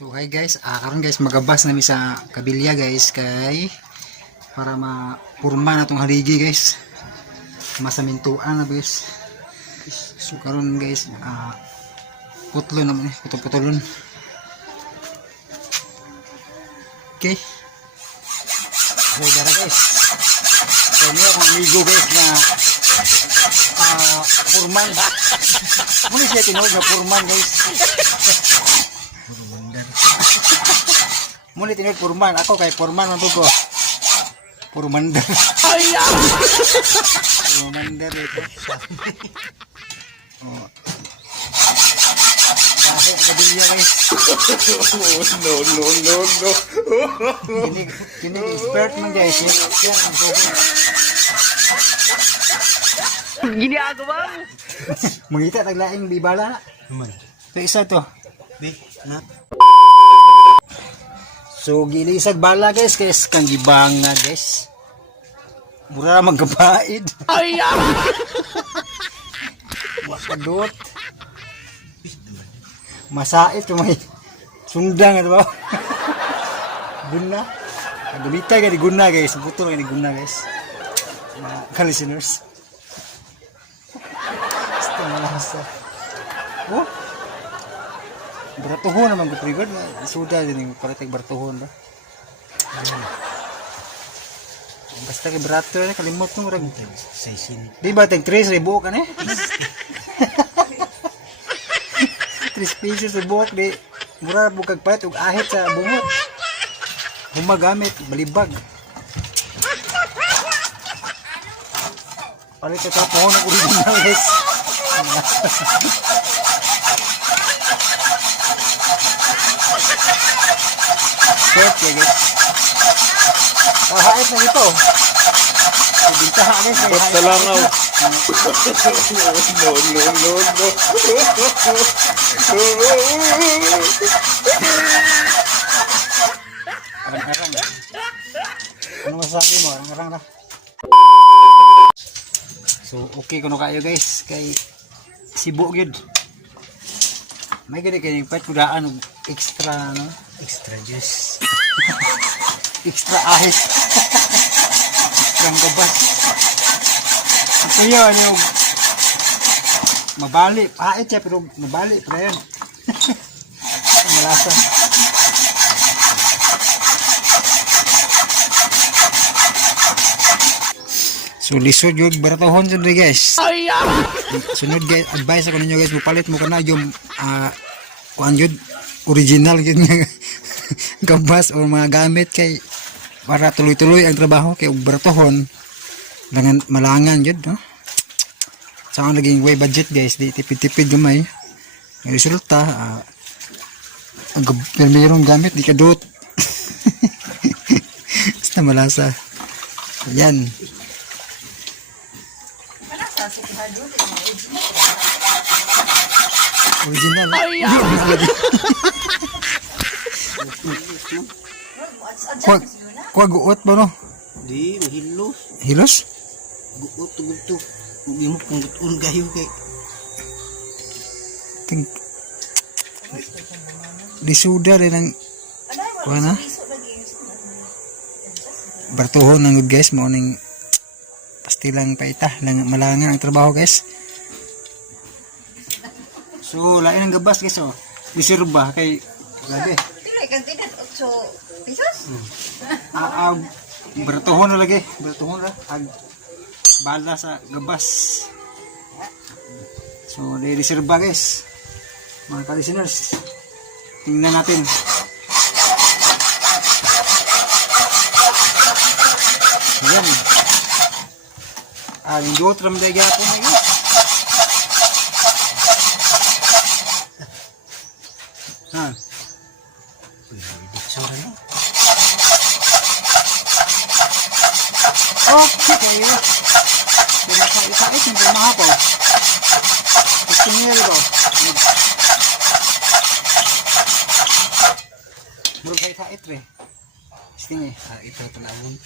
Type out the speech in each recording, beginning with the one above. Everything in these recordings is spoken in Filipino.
So hi guys, karon guys magabas nami sa kabilya guys kay para mapurma na tong haligi guys. Masamintuan na guys. So karon guys, putlon naman putol-putulon. Okay. So dara guys. So niya kung ligo guys na purman. Muna siya tinuod na purman guys. Muna tinuod purman. Ako kay purman man ko. Purmander. Purmander ito. Oh. Dahil kabilya guys. No. Kini expert man guys. Yan ang sobrang. Gini ako ba? Mangita taglaing bibala na. Naman. Ito isa to. Be, na. So gilisag bala guys kang gibanga guys. Mura magkabaid. Ay! Wakadot. Masait may sundang ito ba? Guna. Gamitan ka di guna guys. Buto lang di guna guys. Mga ka-listeners. Basta malasa. Oh. Beratuhon naman ko private na. Suda din yung parating beratuhon ba? Basta kay berato na kalimot nung rag. Saisin. Di ba tag 3,000 ka na? 3 pesos sa buhok di. Mura bukag palit ug ahit sa bungot. Humagamit balibag. Palit sa tapon ng original guys. Short ya guys. Hait na ito. Bintahan guys. Ba't talangaw? Arang-arang. Ano masasabi mo? Arang-arang na. So okay kuno kayo guys kay sibo gyud. May gani kay pat kudaan og extra no, Extra juice. extra ahit. Extra gabas. Ito yun yung mabali. Ahit siya pero mabali pa yan. Malasa. So lisod yung baratohon dyan guys. Ay! Sunod guys, advice ako ninyo guys, mupalit mo ka na yung kuan yun, original yun nga gabas o mga gamit kay para tuloy-tuloy ang trabaho kay baratohon langan malangan yun no? Saan naging way budget guys, di tipid-tipid gamay ang resulta ang mayroong gamit di kadot. Basta malasa yan. Original. Kuha guot ba no? Di, mahilo. Hilos? Guot, tugod to. Huwag mo kung guton gayo kay. Lisuda rin ang kuha na? Bartuhon ng good guys. Morning pastilang paita. Malangan ang trabaho guys. So, lain ang gabas guys oh. Reserva kay grabe. Pila kang tinan 8 pesos? Bertuhon na lagi. Bertuhon na. Bala sa gabas. So, di reserva guys. Mga ka-listeners. Tingnan natin. Ayan. Lindot ramday gapon na yun. Ha. Okay kayo. Pinaka-isait yung pumahapaw. Gusto niyo rin ba? Murag kayo-kait rin. Gusto niyo eh. Ito tanawon.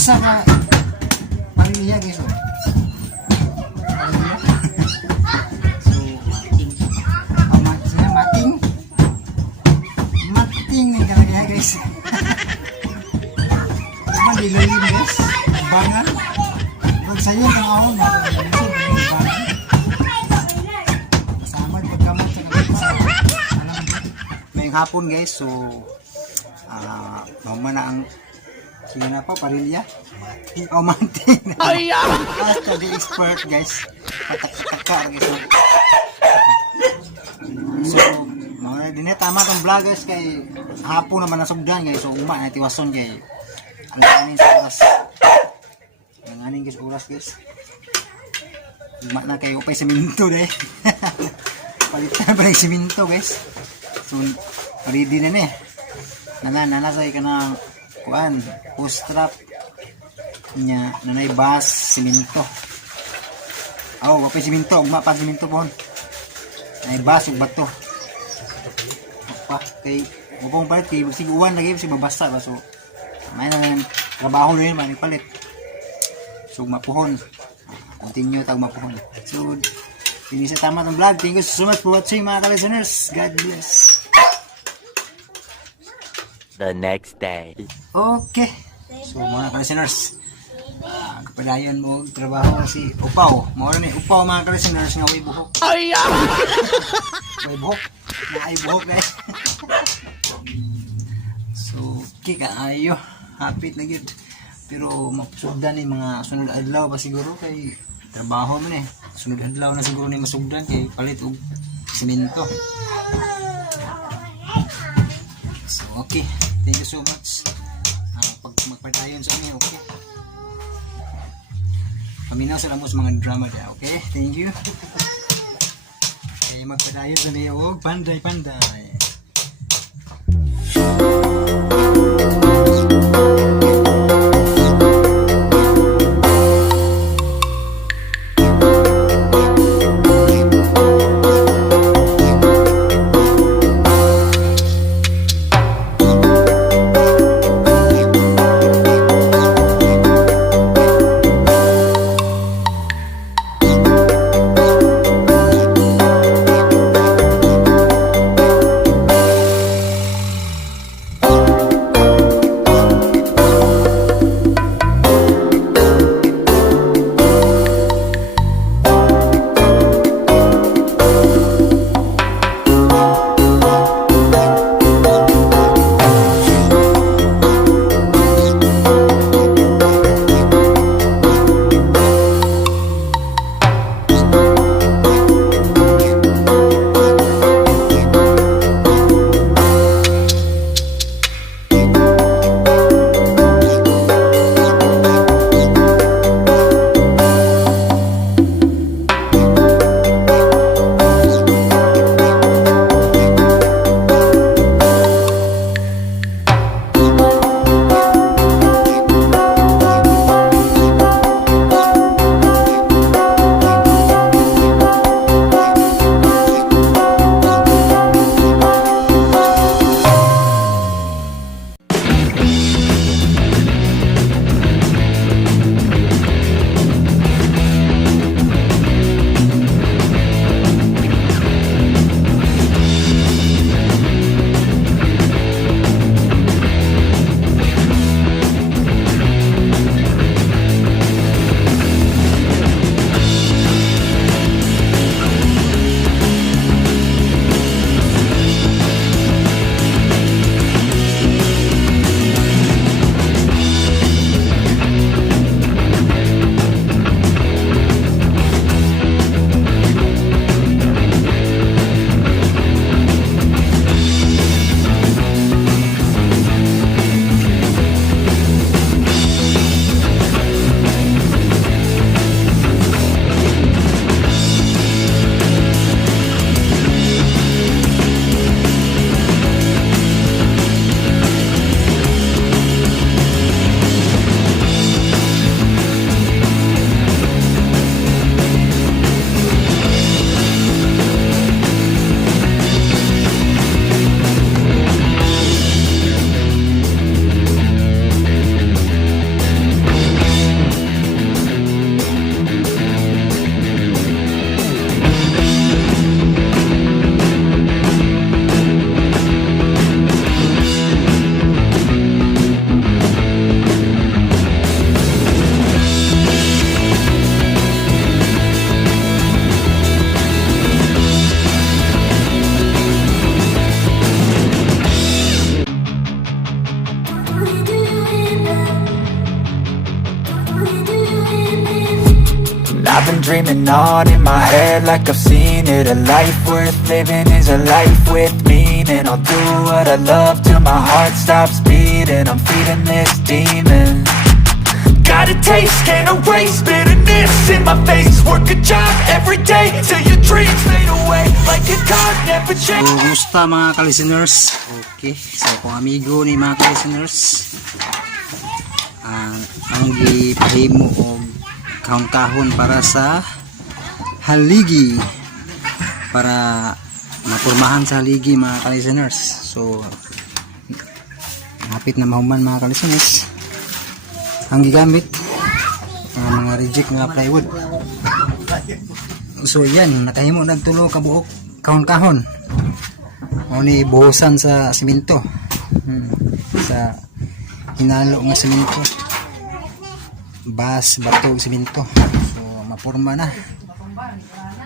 usa ka pamilya guys. Oh. So, siya mating. Mating nih kaya guys. Cuma dilalim guys. Bangan. Pag sayo kang ahon. Sama pagkamot sa kapit. Ngayong hapon guys. So, naman na ang sige na po, parilya. O, mantin. Basta the expert, guys. Patak-takar, guys. So, mga din tama kang vloggers kay hapon naman nasugdan, guys. So, uma na tiwason, kay ang sa oras. Ang aning guys, oras, guys. Uma na kayo upay siminto, deh. Palitan pa ng siminto, guys. So, ready na nanasay ka ng kuan, post trap nya nanay bas siminto. Wapay siminto, ugma pa siminto po. Nanay bas ug bato. Pa kay upong palit kay siguan lagi si babasa ba so. May nang trabaho rin man palit. So mapuhon. Continue tag mapuhon. So ini sa tama ng vlog. Thank you so much for watching mga ka-listeners. God bless. The next day. Okay. So mga ka-listeners, kapadayon mo trabaho si Upaw. Mawala ni Upaw mga ka-listeners nga way buhok. Way buhok. Na ay buhok guys. So, kikaayo. Hapit na yun. Pero mapsugdan ni mga sunod adlaw pa siguro kay trabaho man sunod adlaw na siguro ni masugdan kay palit og simento. So, okay. Thank you so much. Pag magpatayon sa inyo, okay? Paminaw sa lamos mga drama dyan, okay? Thank you. Kaya magpatayon sa inyo, panday-panday. I've been dreaming on in my head like I've seen it. A life worth living is a life with meaning. I'll do what I love till my heart stops beating. I'm feeding this demon. Got a taste, can't erase bitterness in my face. Work a job every day till your dreams fade away like a card never So, change. kumusta mga ka-listeners? Okay, so kung amigo ni mga ka-listeners, ang gipahimo o kahon-kahon para sa haligi, para mapurmahan sa haligi mga ka-listeners. So, hapit na mahuman mga ka-listeners. Ang gigamit mga reject nga plywood. So yan, nakahimo nagtulo ka buok kahon-kahon. O ni buhusan sa simento. Sa hinalo nga simento. Bas, bato, simento. So mapurma na.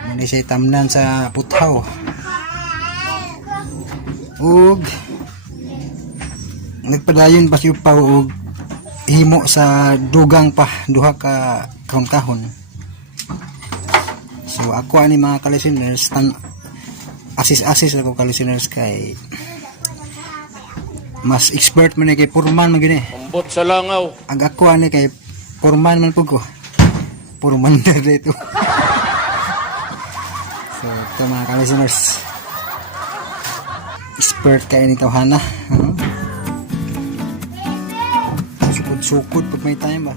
Muna siya tamnan sa puthaw. Ug nagpadayon pa siya pa og himo sa dugang pa duha ka kahon-kahon. So ako ani mga ka-listeners, asis ako ka-listeners kay mas expert man kay purman man gini. Ambot sa langaw. Ang ako ani kay purman man pud ko. Purman dito. So ito mga ka-listeners, expert kay ni tawhana. Sukod pag may time ba.